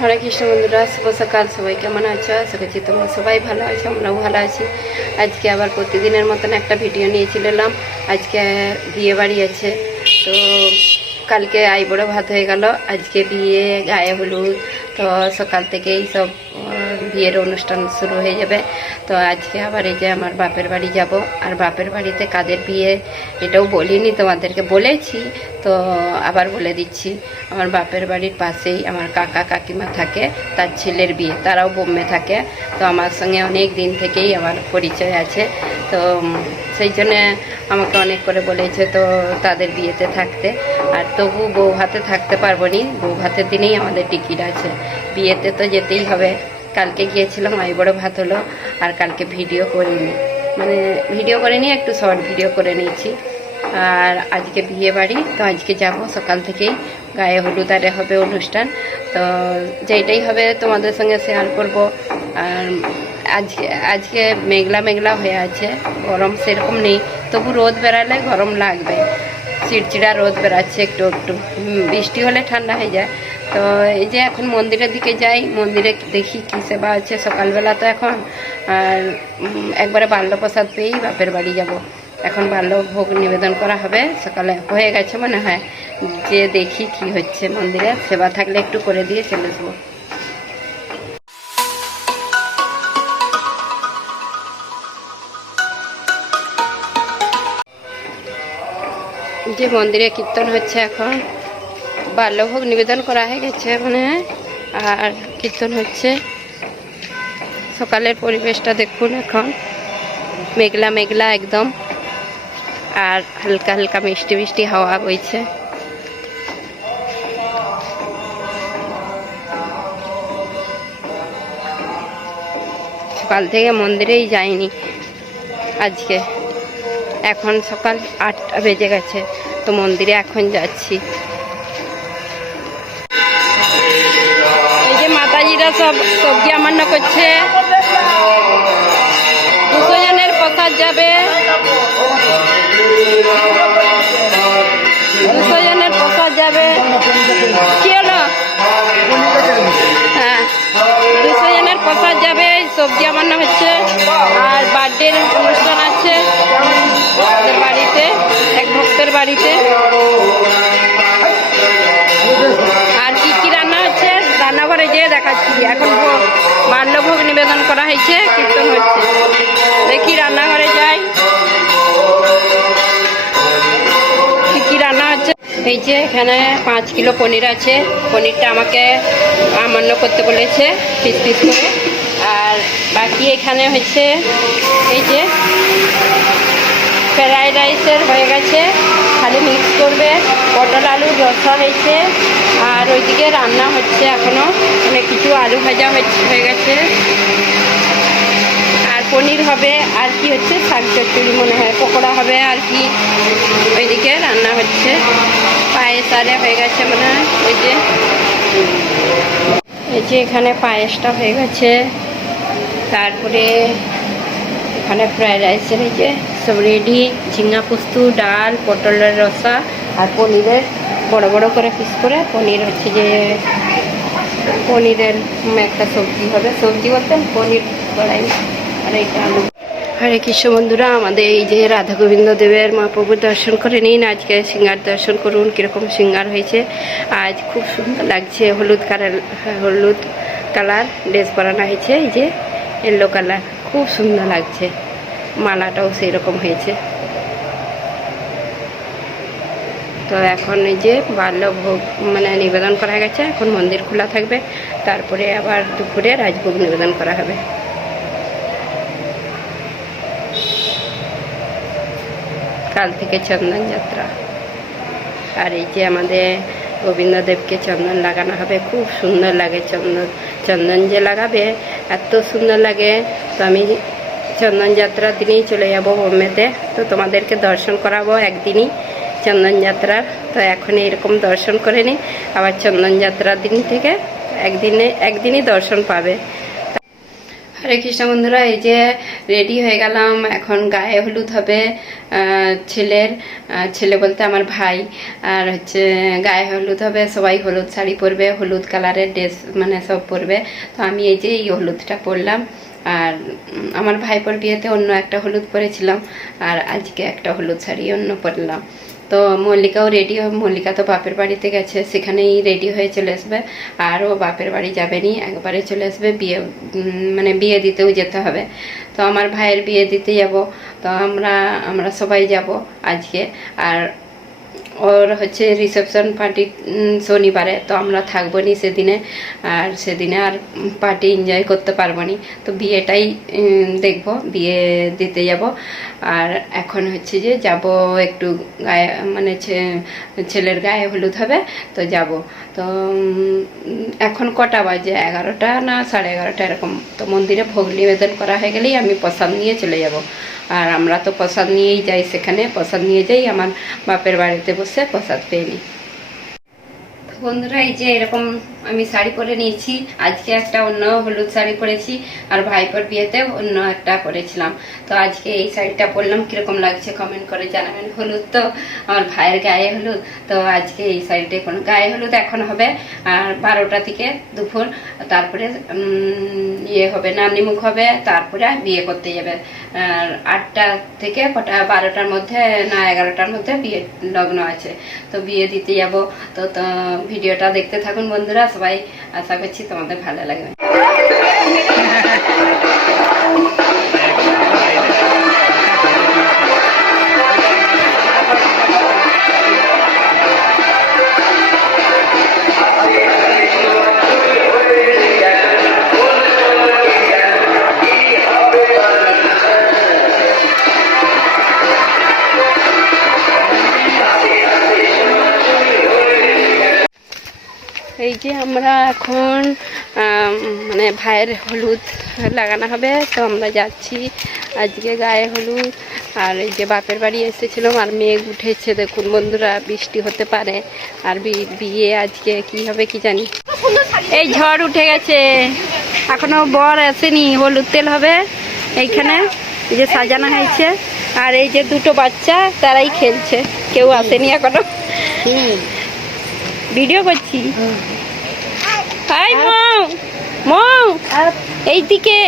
হরে কৃষ্ণ বন্ধুরা, শুভ সকাল। সবাই কেমন আছো? আশা করছি তোমরা সবাই ভালো আছো, আমরাও ভালো আছি। আজকে আবার প্রতিদিনের মতন একটা ভিডিও নিয়ে চলে এলাম। আজকে বিয়ে বাড়ি আছে। তো কালকে আইবড়ো বড় ভাত হয়ে গেল। আজকে বিয়ে, গায়ে হলুদ, তো সকাল থেকেই সব বিয়ের অনুষ্ঠান শুরু হয়ে যাবে। তো আজকে আবার এই যে আমার বাপের বাড়ি যাব। আর বাপের বাড়িতে কাদের বিয়ে এটাও বলিনি, তোমাদেরকে বলেছি। তো আবার বলে দিচ্ছি, আমার বাপের বাড়ির পাশেই আমার কাকা কাকিমা থাকে, তার ছেলের বিয়ে, তারাও বোম্বে থাকে। তো আমার সঙ্গে অনেক দিন থেকেই আমার পরিচয় আছে। তো সেই জন্যে আমাকে অনেক করে বলেছে তো তাদের বিয়েতে থাকতে। আর তবু বউ হাতে থাকতে পারব নি। বউ ভাতের দিনেই আমাদের টিকিট আছে। বিয়েতে তো যেতেই হবে। কালকে গিয়েছিলাম আই বড় ভাত হলো, আর কালকে ভিডিও করিনি। মানে ভিডিও করিনি, একটু শর্ট ভিডিও করে নিয়েছি। আর আজকে বিয়ে বাড়ি, তো আজকে যাব সকাল থেকেই। গায়ে হলুদ আরে হবে অনুষ্ঠান। তো যেটাই হবে তোমাদের সঙ্গে শেয়ার করব। আর আজকে আজকে মেঘলা মেঘলা হয়ে আছে, গরম সেরকম নেই। তবু রোদ বেড়ালে গরম লাগবে। চিড়চিড়া রোদ বেড়াচ্ছে একটু একটু। বৃষ্টি হলে ঠান্ডা হয়ে যায়। তো এই যে এখন মন্দিরের দিকে যাই, মন্দিরে দেখি কী সেবা আছে। সকালবেলা তো এখন, আর একবারে বাল্যপ্রসাদ পেয়েই বাপের বাড়ি যাব। এখন বাল্য ভোগ নিবেদন করা হবে। সকালে হয়ে গেছে মনে হয় যে দেখি কি হচ্ছে মন্দিরে। সেবা থাকলে একটু করে দিয়ে চলে আসব। যে মন্দিরে কীর্তন হচ্ছে এখন বাল্যভোগ নিবেদন করা হয়ে গেছে মানে আর কীর্তন হচ্ছে। সকালের পরিবেশটা দেখুন এখন। মেঘলা মেঘলা একদম। আর হালকা হালকা মিষ্টি মিষ্টি হাওয়া বইছে। সকাল থেকে মন্দিরেই যাইনি আজকে। এখন সকাল আটটা বেজে গেছে। তো মন্দিরে এখন যাচ্ছি। মাতাজিরা সব সবজি আমান্য করছে। দুশো জনের প্রসাদ যাবে। দুশো জনের প্রসাদ যাবে। কি হলো? হ্যাঁ দুশো জনের প্রসাদ যাবে সবজি আমান্য হচ্ছে। আর বার্থডের অনুষ্ঠান আছে বাড়িতে, এক ভক্তের বাড়িতে। দেখাচ্ছি। এখন ভোগ, বাল্যভোগ নিবেদন করা হয়েছে, কীর্তন হচ্ছে। দেখি রান্নাঘরে যাই। কি রান্না হচ্ছে? এই যে এখানে পাঁচ কিলো পনির আছে। পনিরটা আমাকে আমান্য করতে বলেছে, পিস পিস করে। আর বাকি এখানে হচ্ছে এই যে ফ্রাইড রাইসের হয়ে গেছে। খালি মিক্স করবে, পটল আলু রসা হয়েছে। আর ওইদিকে রান্না হচ্ছে এখনও মানে কিছু আলু ভাজা হয়ে গেছে। আর পনির হবে, আর কি হচ্ছে? শাক চচ্চড়ি মনে হয়। পকোড়া হবে, আর কি ওইদিকে রান্না হচ্ছে। পায়েস আরে হয়ে গেছে মনে হয়। ওই যে এই যে এখানে পায়েসটা হয়ে গেছে। তারপরে এখানে ফ্রাইড রাইসের এই যে সব রেডি ঝিঙ্গা পোস্ত, ডাল, পটলের রসা, আর পনিরের বড় বড় করে পিস করে পনির হচ্ছে যে পনিরের একটা সবজি হবে। সবজি বলতে পনির কড়াই, আর এইটা আলু। হরে কৃষ্ণ বন্ধুরা, আমাদের এই যে রাধা গোবিন্দ দেবের মহাপ্রভুর দর্শন করে নিন। আজকে সিঙ্গার দর্শন করুন, কীরকম সিঙ্গার হয়েছে। আজ খুব সুন্দর লাগছে, হলুদ কালার হলুদ কালার ড্রেস পরানো হয়েছে, এই যে ইয়েলো কালার। খুব সুন্দর লাগছে, মালাটাও সেই রকম হয়েছে। তো এখন এই যে বাল্যভোগ মানে নিবেদন করা গেছে, এখন মন্দির খোলা থাকবে। তারপরে আবার দুপুরে রাজভোগ নিবেদন করা হবে। কাল থেকে চন্দন যাত্রা। আর এই যে আমাদের গোবিন্দদেবকে চন্দন লাগানো হবে, খুব সুন্দর লাগে চন্দন। চন্দন যে লাগাবে, এত সুন্দর লাগে। তো আমি চন্দন যাত্রার দিনেই চলে যাব বোম্বেতে। তো তোমাদেরকে দর্শন করাবো একদিনই। চন্দন যাত্রার তো এখন এরকম দর্শন করে নিই। আবার চন্দনযাত্রার দিন থেকে একদিনে, একদিনই দর্শন পাবে। হরে কৃষ্ণ বন্ধুরা, এই যে রেডি হয়ে গেলাম। এখন গায়ে হলুদ হবে ছেলের ছেলে বলতে আমার ভাই। আর হচ্ছে গায়ে হলুদ হবে, সবাই হলুদ শাড়ি পরবে, হলুদ কালারের ড্রেস মানে সব পরবে। তো আমি এই যে এই হলুদটা পরলাম। আর আমার ভাইপোর বিয়েতে অন্য একটা হলুদ পরেছিলাম। আর আজকে একটা হলুদ শাড়ি অন্য পরলাম। তো মল্লিকাও রেডি মল্লিকা তো বাপের বাড়িতে গেছে, সেখানেই রেডি হয়ে চলে আসবে। আর ও বাপের বাড়ি যাবেনি একবারে চলে আসবে, বিয়ে মানে বিয়ে দিতেও যেতে হবে। তো আমার ভাইয়ের বিয়ে দিতে যাব, তো আমরা আমরা সবাই যাব আজকে। আর ওর হচ্ছে রিসেপশন পার্টি শনিবারে। তো আমরা থাকব নি সেদিনে। আর সেদিনে আর পার্টি এনজয় করতে পারব নি তো বিয়েটাই দেখব। বিয়ে দিতে যাব। আর এখন হচ্ছে যে যাব একটু গায়ে মানে ছেলের গায়ে হলুদ হবে, তো যাব। তো এখন কটা বাজে? এগারোটা না সাড়ে এগারোটা এরকম। তো মন্দিরে ভোগ নিবেদন করা হয়ে গেলেই আমি প্রসাদ নিয়ে চলে যাব। আর আমরা তো প্রসাদ নিয়েই যাই সেখানে। প্রসাদ নিয়ে যাই, আমার বাপের বাড়িতে বসে প্রসাদ পেয়ে নিই বন্ধুরা, এই যে এরকম আমি শাড়ি পরে নিয়েছি, আজকে একটা অন্য হলুদ শাড়ি পরেছি, আর ভাইপোর বিয়েতে অন্য একটা পরেছিলাম। তো আজকে এই শাড়িটা পরলাম, কীরকম লাগছে কমেন্ট করে জানাবেন। হলুদ তো আমার ভাইয়ের গায়ে হলুদ, তো আজকে এই শাড়িটা এখন গায়ে হলুদ এখন হবে, আর বারোটা থেকে দুপুর, তারপরে ইয়ে হবে নানিমুখ হবে, তারপরে বিয়ে করতে যাবে। আর আটটা থেকে কটা, বারোটার মধ্যে না এগারোটার মধ্যে বিয়ে, লগ্ন আছে। তো বিয়ে দিতে যাব, তো তো, ভিডিওটা দেখতে থাকুন বন্ধুরা সবাই আশা করছি তোমাদের ভালো লাগবে। যে আমরা এখন মানে ভাইয়ের হলুদ লাগানো হবে তো আমরা যাচ্ছি। আজকে গায়ে হলুদ আর এই যে বাপের বাড়ি এসেছিলাম আর মেঘ উঠেছে দেখুন বন্ধুরা বৃষ্টি হতে পারে। আর বিয়ে আজকে কি হবে কি জানি। এই ঝড় উঠে গেছে। এখনও বর আসেনি হলুদ তেল হবে এইখানে এই যে সাজানো হয়েছে। আর এই যে দুটো বাচ্চা তারাই খেলছে। কেউ আসেনি এখনও। ভিডিও করছি। হাই মৌ। মৌ এইদিকে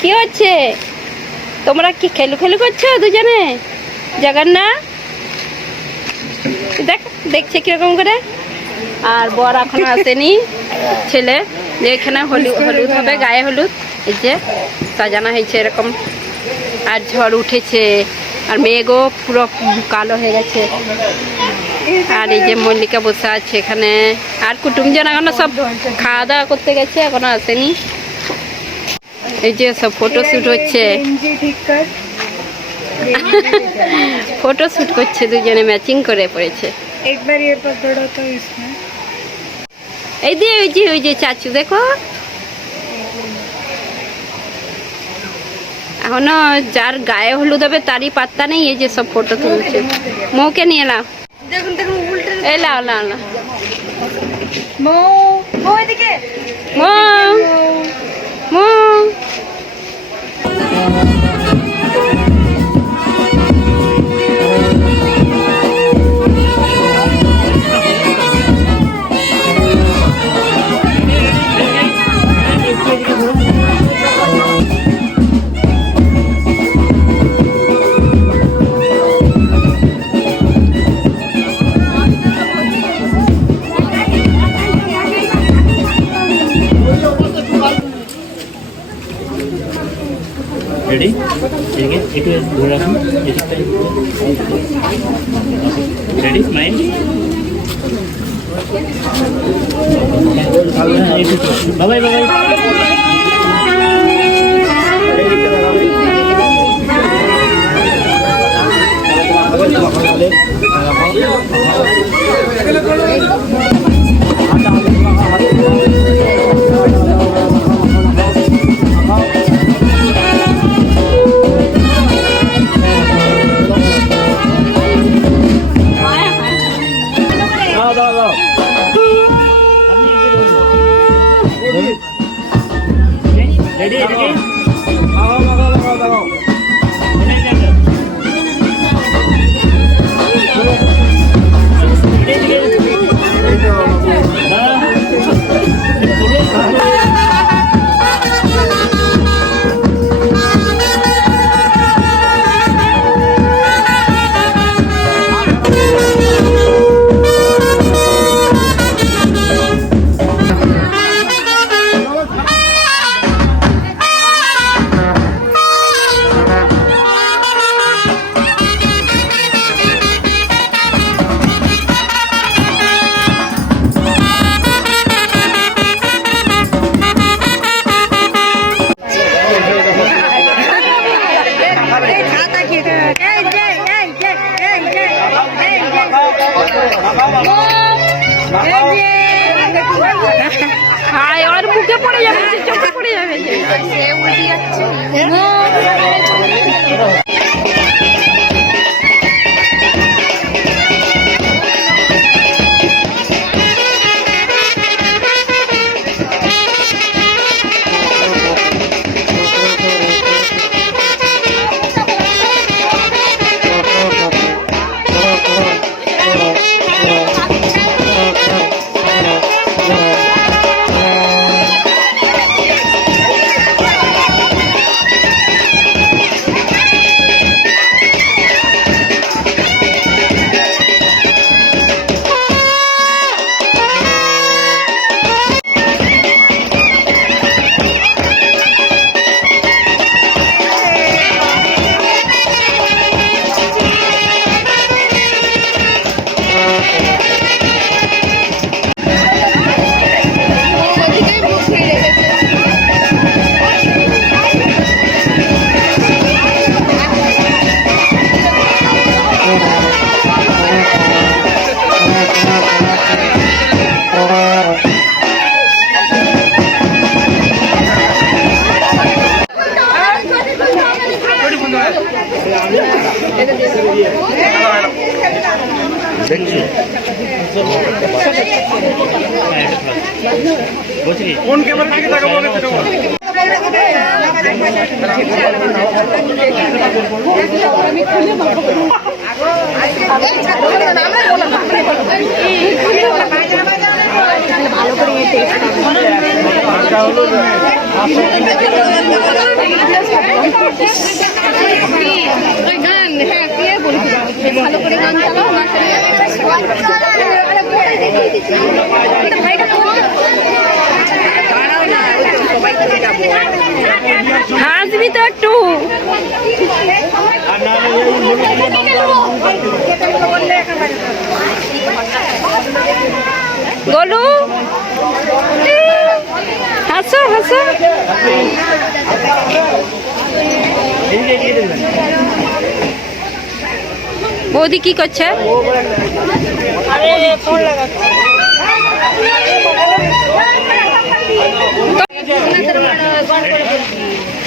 কি হচ্ছে? তোমরা কি খেলু খেলু করছ দুজনে? জগন্না? দেখ দেখছে কীরকম করে। আর বর এখনও আসেনি ছেলে। যে এখানে হলুদ হলুদ হবে গায়ে হলুদ। এই যে সাজানো হয়েছে এরকম। আর ঝড় উঠেছে। আর মেঘও পুরো কালো হয়ে গেছে। আর এই যে মল্লিকা বসে আছে এখানে। আর কুটুমজন এখনও সব খাওয়া দাওয়া করতে গেছে এখনও আসেনি। এই যে সব ফটোশ্যুট হচ্ছে। ফটোশ্যুট করছে দুজনে ম্যাচিং করে পড়েছে। একবার এই যে ওই যে ওই যে চাচু দেখো। এখনও যার গায়ে হলুদ হবে তারই পাত্তা নেই এই যে সব ফটো তুলছে। মৌকে নিয়ে এলাম। দেখুন দেখুন উল্টে এই লাও লাও লাও মো মো এদিকে মৌ মৌ ধরে রাখুন এদিকটা রেডি স্মাইল বাবাই বাবাই বলছি কোন ক্যামেরা থেকে তাকাবো সেটা বলো। হাসবি তো একটু গোলু? হাসো হাসো। বৌদি কি করছে? দাঁড়াও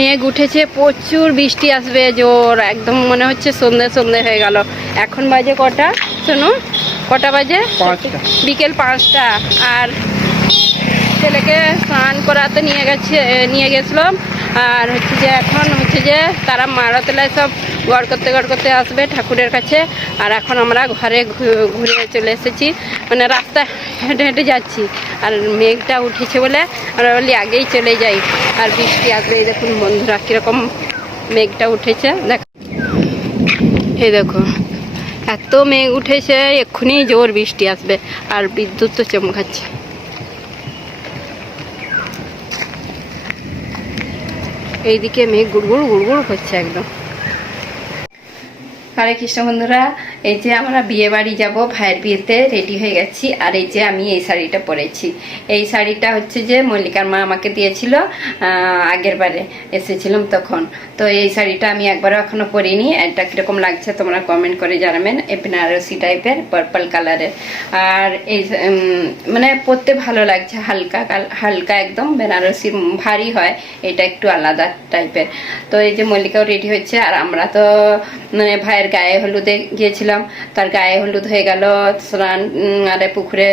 মেঘ উঠেছে প্রচুর বৃষ্টি আসবে জোর একদম মনে হচ্ছে সন্ধে সন্ধে হয়ে গেল। এখন বাজে কটা? শোনো কটা বাজে? বিকেল পাঁচটা আর ছেলেকে স্নান করাতে নিয়ে গেছে নিয়ে গেছিলাম আর হচ্ছে যে এখন হচ্ছে যে তারা মারাতলায় সব গড় করতে গড় করতে আসবে ঠাকুরের কাছে। আর এখন আমরা ঘরে ঘুরে চলে এসেছি। মানে রাস্তা হেঁটে হেঁটে যাচ্ছি। আর মেঘটা উঠেছে বলে আমরা বলি আগেই চলে যাই। আর বৃষ্টি আসবে, এই দেখুন বন্ধুরা কীরকম মেঘটা উঠেছে। দেখ এই দেখো, এত মেঘ উঠেছে, এক্ষুনি জোর বৃষ্টি আসবে। আর বিদ্যুৎ তো চমকাচ্ছে। এইদিকে মেঘ গুড়গুড় গুড়গুড় হচ্ছে একদম। হরে কৃষ্ণ বন্ধুরা। এই যে আমরা বিয়ে বাড়ি যাব, ভাইয়ের বিয়েতে রেডি হয়ে গেছি। আর এই যে আমি এই শাড়িটা পরেছি। এই শাড়িটা হচ্ছে যে মল্লিকার মা আমাকে দিয়েছিল আগের বারে এসেছিলাম তখন। তো এই শাড়িটা আমি একবারও এখনও পরিনি। এটা কীরকম লাগছে তোমরা কমেন্ট করে জানাবেন। এই বেনারসি টাইপের পার্পল কালারের আর এই মানে পরতে ভালো লাগছে, হালকা হালকা একদম বেনারসি ভারী হয়। এটা একটু আলাদা টাইপের তো এই যে মল্লিকাও রেডি হচ্ছে আর আমরা তো মানে ভাইয়ের গায়ে হলুদে গিয়েছিলাম তার গায়ে হলুদ হয়ে গেল স্নান আরে পুকুরে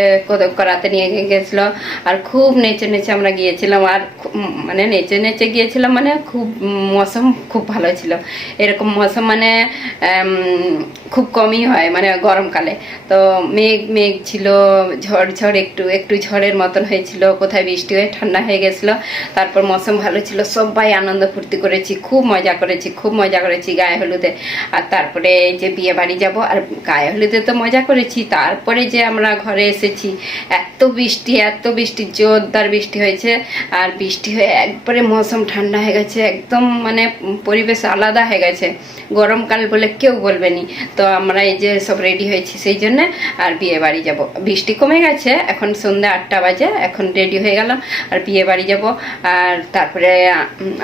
করাতে নিয়ে গেছিল। আর খুব নেচে নেচে আমরা গিয়েছিলাম, আর মানে নেচে নেচে গিয়েছিলাম মানে খুব মৌসুম খুব ভালো ছিল। এরকম মৌসুম মানে খুব কমই হয় মানে গরমকালে। তো মেঘ মেঘ ছিল, ঝড় ঝড় একটু একটু ঝড়ের মতন হয়েছিল, কোথায় বৃষ্টি হয়ে ঠান্ডা হয়ে গেছিল। তারপর মৌসুম ভালো ছিল, সবাই আনন্দ ফুর্তি করেছি, খুব মজা করেছি, খুব মজা করেছি গায়ে হলুদে। আর তারপরে এই যে বিয়ে বাড়ি যাব আর গায়ে হলুদে তো মজা করেছি, তারপরে যে আমরা ঘরে এসেছি, এত বৃষ্টি এত বৃষ্টি, জোরদার বৃষ্টি হয়েছে, আর বৃষ্টি হয়ে একবারে মৌসুম ঠান্ডা হয়ে গেছে, একদম মানে পরিবেশ আলাদা হয়ে গেছে, গরমকাল বলে কেউ বলবে নি তো আমরা এই যে সব রেডি হয়েছি, সেই জন্য আর বিয়ে বাড়ি যাব। বৃষ্টি কমে গেছে, এখন সন্ধ্যা আটটা বাজে, এখন রেডি হয়ে গেলাম, আর বিয়ে বাড়ি যাব, আর তারপরে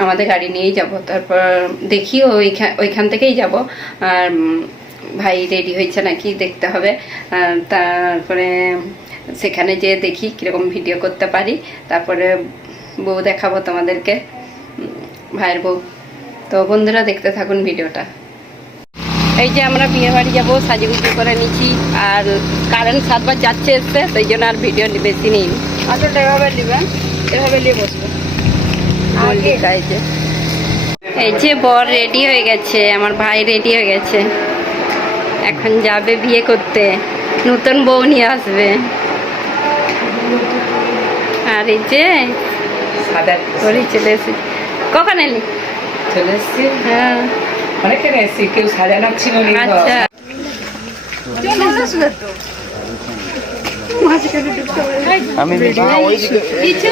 আমাদের গাড়ি নিয়েই যাব, তারপর দেখি ওইখান ওইখান থেকেই যাব, আর ভাই রেডি হয়েছে নাকি দেখতে হবে। আর তারপরে সেখানে যেয়ে দেখি কীরকম ভিডিও করতে পারি। তারপরে বউ দেখাবো তোমাদেরকে ভাইয়ের বউ। তো বন্ধুরা দেখতে থাকুন ভিডিওটা এই যে আমরা বিয়ে বাড়ি যাব সাজুগুজু করে নিচ্ছি আর কারেন্ট সাতবার যাচ্ছে এসছে সেই জন্য আর ভিডিও বেশি নেই। অটোটা এভাবে নেবেন এভাবে নিয়ে বসবে। এই যে। বর রেডি হয়ে গেছে আমার ভাই রেডি হয়ে গেছে। এখন যাবে বিয়ে করতে। নতুন বউ নিয়ে আসবে। আর এই যে চলে এসে কখন এলি? চলে এসছি। হ্যাঁ। অনেকখানে এসছি কেউ সাজানো ছিল নি তো। আচ্ছা। আমি কিছু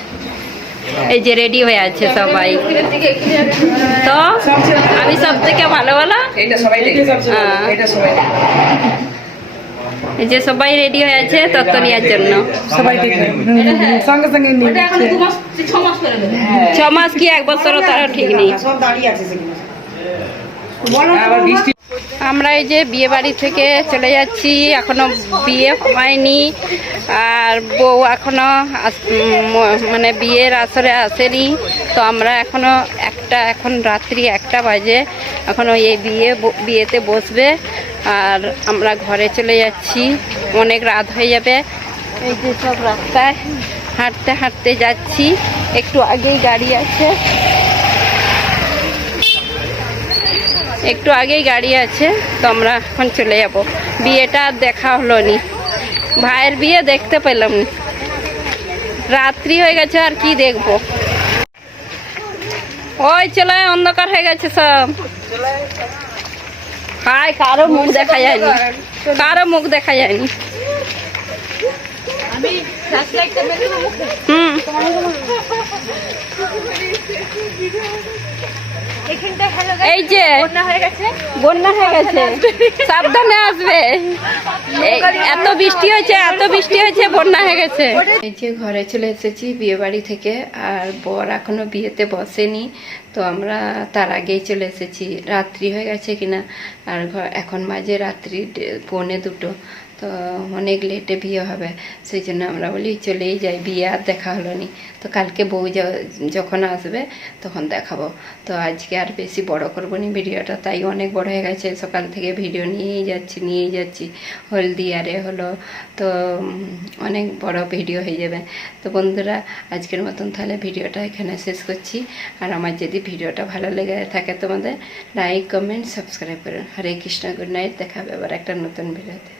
এই যে রেডি হয়ে আছে সবাই। তো আমি সব থেকে ভালো ভালো যে সবাই রেডি হয়ে আছে তত্ত্ব নেওয়ার জন্য। সবাই দেখে সঙ্গে সঙ্গে নিয়ে হ্যাঁ। ছ মাস কি এক বছরও তারও ঠিক নেই। আবার বৃষ্টি আমরা এই যে বিয়ে বাড়ি থেকে চলে যাচ্ছি, এখনও বিয়ে হয়নি। আর বউ এখনও মানে বিয়ের আসরে আসেনি। তো আমরা এখনও একটা, এখন রাত্রি একটা বাজে। এখনও এই বিয়ে বিয়েতে বসবে। আর আমরা ঘরে চলে যাচ্ছি। অনেক রাত হয়ে যাবে। এই যে সব রাস্তায় হাঁটতে হাঁটতে যাচ্ছি। একটু আগেই গাড়ি আছে। একটু আগেই গাড়ি আছে, তো আমরা এখন চলে যাব। বিয়েটা আর দেখা হলো নি ভাইয়ের বিয়ে দেখতে পেলাম নি। রাত্রি হয়ে গেছে, আর কি দেখব? ওই চলে, অন্ধকার হয়ে গেছে সব। হাই, কারও মুখ দেখা যায়নি কারও মুখ দেখা যায়নি হুম। এই যে বন্যা হয়ে গেছে। সাবধানে আসবে। এত বৃষ্টি হয়েছে এত বৃষ্টি হয়েছে বন্যা হয়ে গেছে। এই যে ঘরে চলে এসেছি বিয়ে বাড়ি থেকে আর বর এখনও বিয়েতে বসেনি তো আমরা তার আগেই চলে এসেছি। রাত্রি হয়ে গেছে কিনা আর এখন মাঝে রাত্রি পৌনে দুটো। তো অনেক লেটে বিয়ে হবে, সেই জন্য আমরা বলি চলেই যাই, বিয়ে আর দেখা হলো নি। তো কালকে বউ যখন আসবে তখন দেখাবো। তো আজকে আর বেশি বড় করব নি ভিডিওটা, তাই অনেক বড় হয়ে গেছে, সকাল থেকে ভিডিও নিয়েই যাচ্ছি নিয়েই যাচ্ছি। হলদি আরে হলো, তো অনেক বড় ভিডিও হয়ে যাবে। তো বন্ধুরা, আজকের মতন তাহলে ভিডিওটা এখানে শেষ করছি। আর আমার যদি ভিডিওটা ভালো লেগে থাকে তোমাদের লাইক কমেন্ট সাবস্ক্রাইব করুন। হরে কৃষ্ণ গুড নাইট দেখাবে আবার একটা নতুন ভিডিওতে।